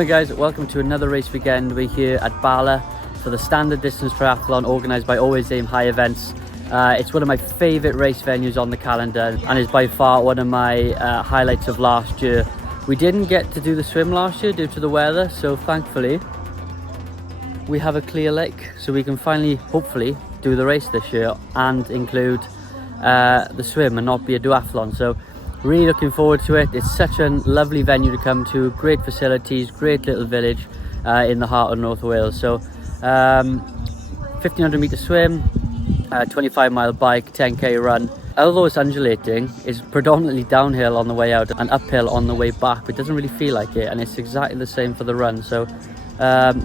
Morning guys, welcome to another race weekend. We're here at Bala for the Standard Distance Triathlon organised by Always Aim High Events. It's one of my favourite race venues on the calendar and is by far one of my highlights of last year. We didn't get to do the swim last year due to the weather, so thankfully we have a clear lake, so we can finally, hopefully, do the race this year and include the swim and not be a duathlon. So really looking forward to it. It's such a lovely venue to come to, great facilities, great little village in the heart of North Wales. So 1500 metre swim, 25-mile bike, 10k run. Although it's undulating, it's predominantly downhill on the way out and uphill on the way back. It doesn't really feel like it, and it's exactly the same for the run. So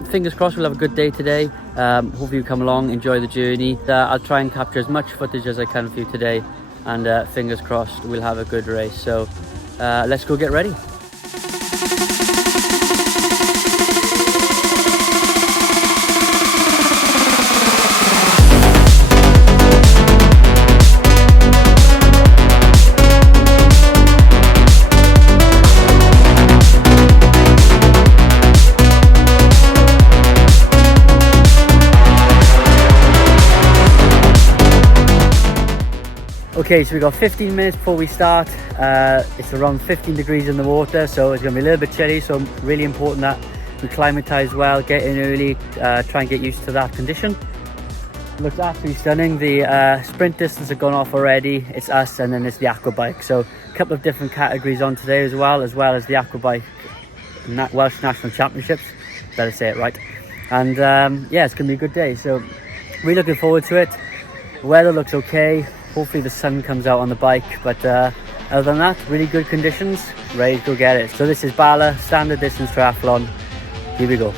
fingers crossed we'll have a good day today. Hopefully you come along, enjoy the journey. I'll try and capture as much footage as I can for you today, and fingers crossed we'll have a good race. So let's go get ready. Okay, so we've got 15 minutes before we start. It's around 15 degrees in the water, so it's going to be a little bit chilly, so really important that we acclimatise well, get in early, try and get used to that condition. Looks absolutely stunning. The sprint distance have gone off already. It's us and then it's the aqua bike. So a couple of different categories on today as well as the aqua bike Welsh National Championships. Better say it right. And yeah, it's going to be a good day. So really looking forward to it. The weather looks okay. Hopefully the sun comes out on the bike, but other than that, really good conditions, ready to go get it. So this is Bala Standard Distance Triathlon. Here we go.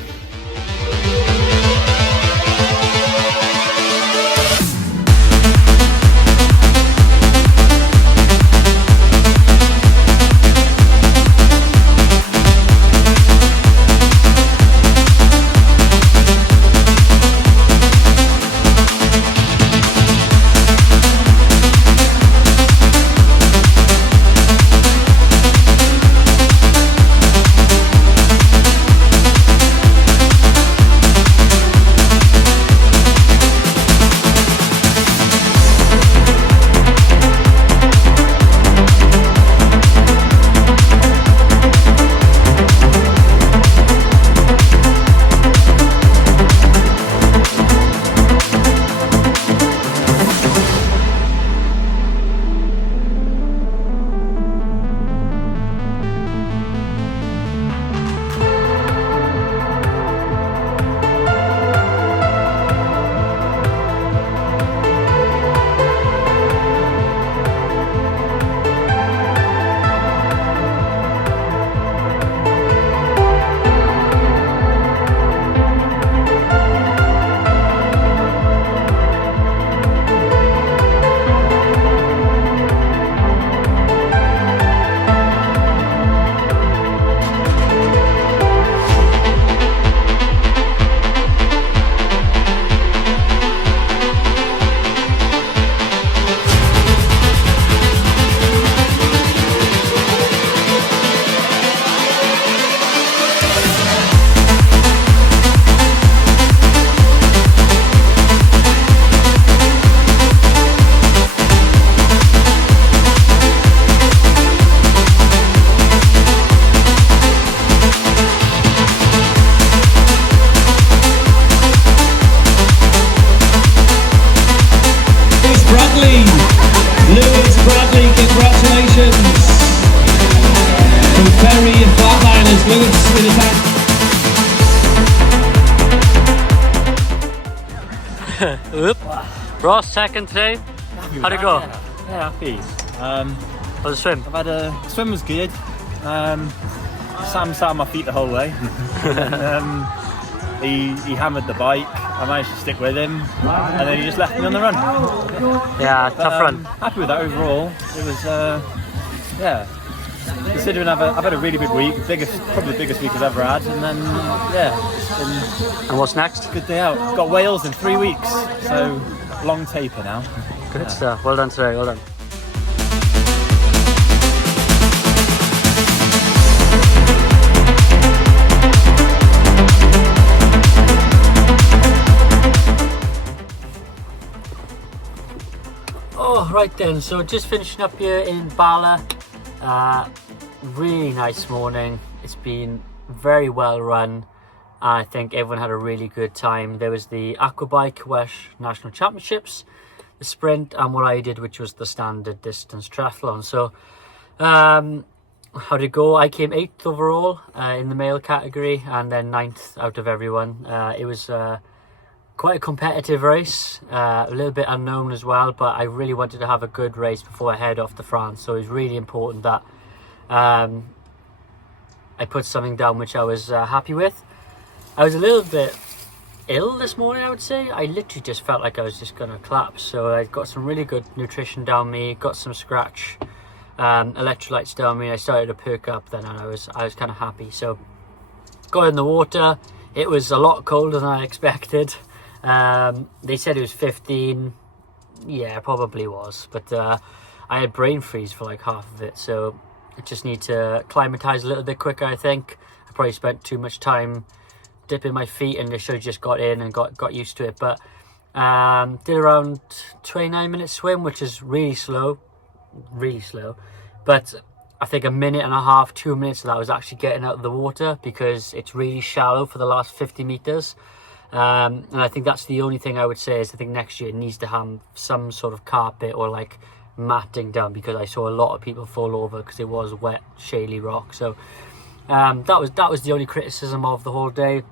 Ross, second today. How'd it go? Yeah, happy. How's the swim? Swim was good. Sam sat on my feet the whole way. He hammered the bike. I managed to stick with him, and then he just left me on the run. Yeah, tough run. Happy with that overall. It was, yeah. Considering I've had a really big week, probably the biggest week I've ever had, and then yeah. And what's next? Good day out. Got Wales in 3 weeks, so long taper now. Good stuff. Well done today. Well done. Right then, so just finishing up here in Bala. Really nice morning. It's been very well run. I think everyone had a really good time. There was the Aquabike Welsh National Championships, the sprint, and what I did, which was the standard distance triathlon. So how did it go? I came 8th overall in the male category, and then 9th out of everyone. It was quite a competitive race, a little bit unknown as well, but I really wanted to have a good race before I head off to France. So it was really important that I put something down which I was happy with. I was a little bit ill this morning, I would say. I literally just felt like I was just going to collapse. So I got some really good nutrition down me, got some scratch electrolytes down me. I started to perk up then, and I was kind of happy. So got in the water. It was a lot colder than I expected. They said it was 15. Yeah, it probably was. But I had brain freeze for like half of it. So I just need to acclimatise a little bit quicker, I think. I probably spent too much time dipping my feet, and I should have just got in and got used to it. But did around 29-minute swim, which is really slow. But I think a minute and a half, 2 minutes of that was actually getting out of the water, because it's really shallow for the last 50 meters. And I think that's the only thing I would say is I think next year it needs to have some sort of carpet or like matting down, because I saw a lot of people fall over because it was wet, shaly rock. So that was the only criticism of the whole day.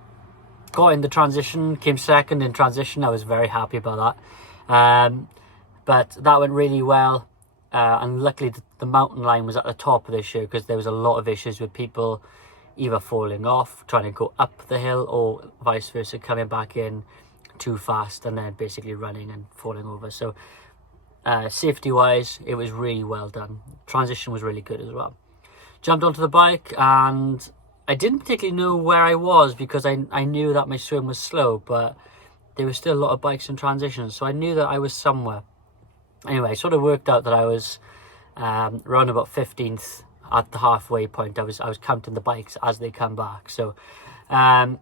Got in the transition, came second in transition. I was very happy about that. But that went really well. And luckily the mountain line was at the top of this year, because there was a lot of issues with people either falling off, trying to go up the hill, or vice versa, coming back in too fast and then basically running and falling over. So safety wise, it was really well done. Transition was really good as well. Jumped onto the bike, and I didn't particularly know where I was, because I knew that my swim was slow, but there was still a lot of bikes in transition, so I knew that I was somewhere. Anyway, I sort of worked out that I was around about 15th at the halfway point. I was counting the bikes as they come back. So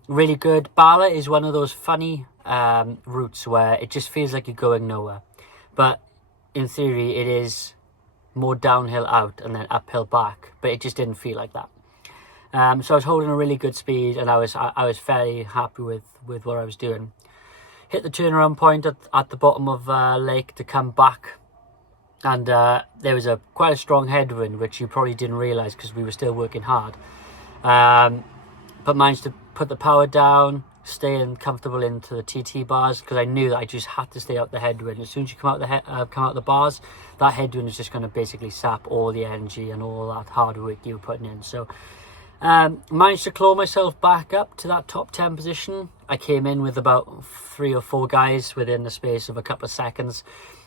really good. Bala is one of those funny routes where it just feels like you're going nowhere, but in theory it is more downhill out and then uphill back, but it just didn't feel like that. So I was holding a really good speed, and I was fairly happy with what I was doing. Hit the turnaround point at the bottom of lake to come back, and there was quite a strong headwind, which you probably didn't realise because we were still working hard. But managed to put the power down, staying comfortable into the TT bars, because I knew that I just had to stay out the headwind. As soon as you come out the bars, that headwind is just going to basically sap all the energy and all that hard work you were putting in. So managed to claw myself back up to that top 10 position. I came in with about 3 or 4 guys within the space of a couple of seconds.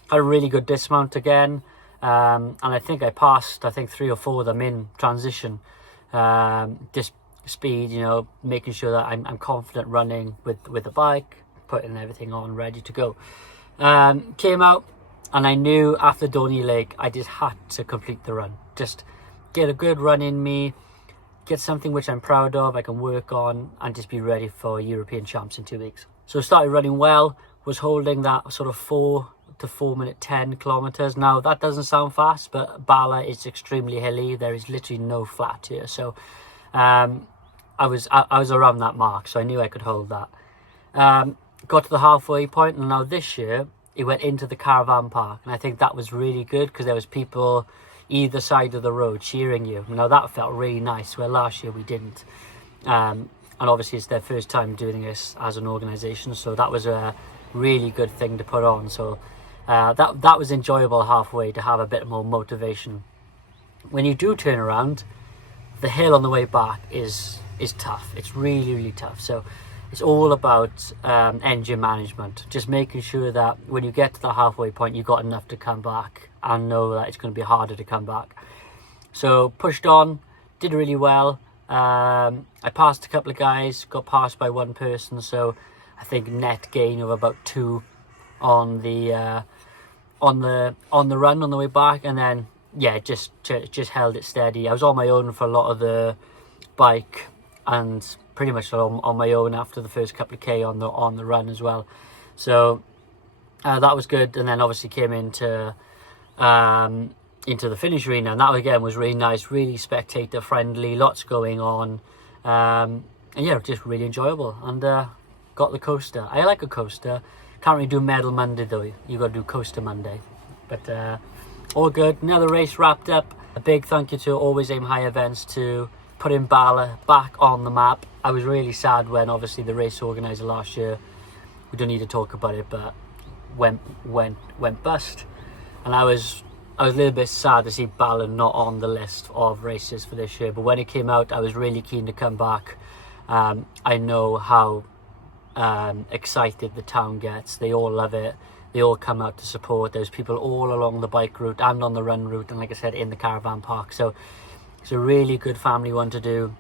Had a really good dismount again, and I think I passed 3 or 4 of them in transition. Just speed, making sure that I'm confident running with the bike, putting everything on, ready to go. Came out, and I knew after Donny Lake I just had to complete the run. Just get a good run in me, get something which I'm proud of, I can work on, and just be ready for European champs in 2 weeks. So started running well, was holding that sort of 4 to 4 minute 10 kilometers. Now that doesn't sound fast, but Bala is extremely hilly. There is literally no flat here. So I was around that mark, so I knew I could hold that. Got to the halfway point, and now this year it went into the caravan park, and I think that was really good, because there was people either side of the road cheering you. Now that felt really nice, where last year we didn't. And obviously it's their first time doing this as an organisation, so that was a really good thing to put on. So that was enjoyable halfway, to have a bit more motivation. When you do turn around, the hill on the way back is tough. It's really, really tough. So it's all about engine management, just making sure that when you get to the halfway point, you've got enough to come back, and know that it's going to be harder to come back. So pushed on, did really well. I passed a couple of guys, got passed by one person, so I think net gain of about 2 on the run on the way back, and then just held it steady. I was on my own for a lot of the bike, and pretty much on my own after the first couple of K on the run as well. So that was good. And then obviously came into into the finish arena, and that again was really nice, really spectator friendly, lots going on, and yeah, just really enjoyable. And got the coaster. I like a coaster. Can't really do medal Monday though, you got to do coaster Monday, but all good. Another race wrapped up. A big thank you to Always Aim High Events to putting Bala back on the map. I was really sad when obviously the race organizer last year, we don't need to talk about it, but went bust, and I was a little bit sad to see Bala not on the list of races for this year. But when it came out, I was really keen to come back. I know how excited the town gets. They all love it. They all come out to support. There's people all along the bike route and on the run route, and like I said, in the caravan park. So it's a really good family one to do.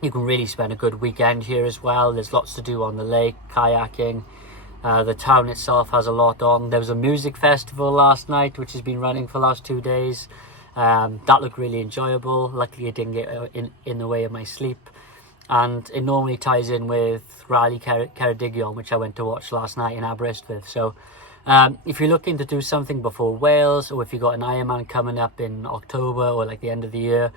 You can really spend a good weekend here as well. There's lots to do on the lake, kayaking. The town itself has a lot on. There was a music festival last night, which has been running for the last 2 days. That looked really enjoyable. Luckily, it didn't get in the way of my sleep. And it normally ties in with Rally Ceredigion, which I went to watch last night in Aberystwyth. So if you're looking to do something before Wales, or if you've got an Ironman coming up in October or like the end of the year,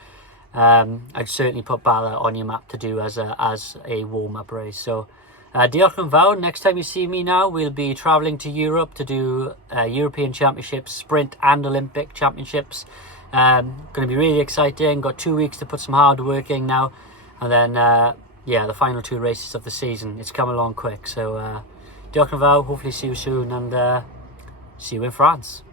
I'd certainly put Bala on your map to do as a warm-up race. So diolch yn fawr. Next time you see me now, we'll be travelling to Europe to do European Championships, Sprint and Olympic Championships. Going to be really exciting. Got 2 weeks to put some hard working now. And then, yeah, the final 2 races of the season. It's come along quick. So diolch yn fawr. Hopefully see you soon, and see you in France.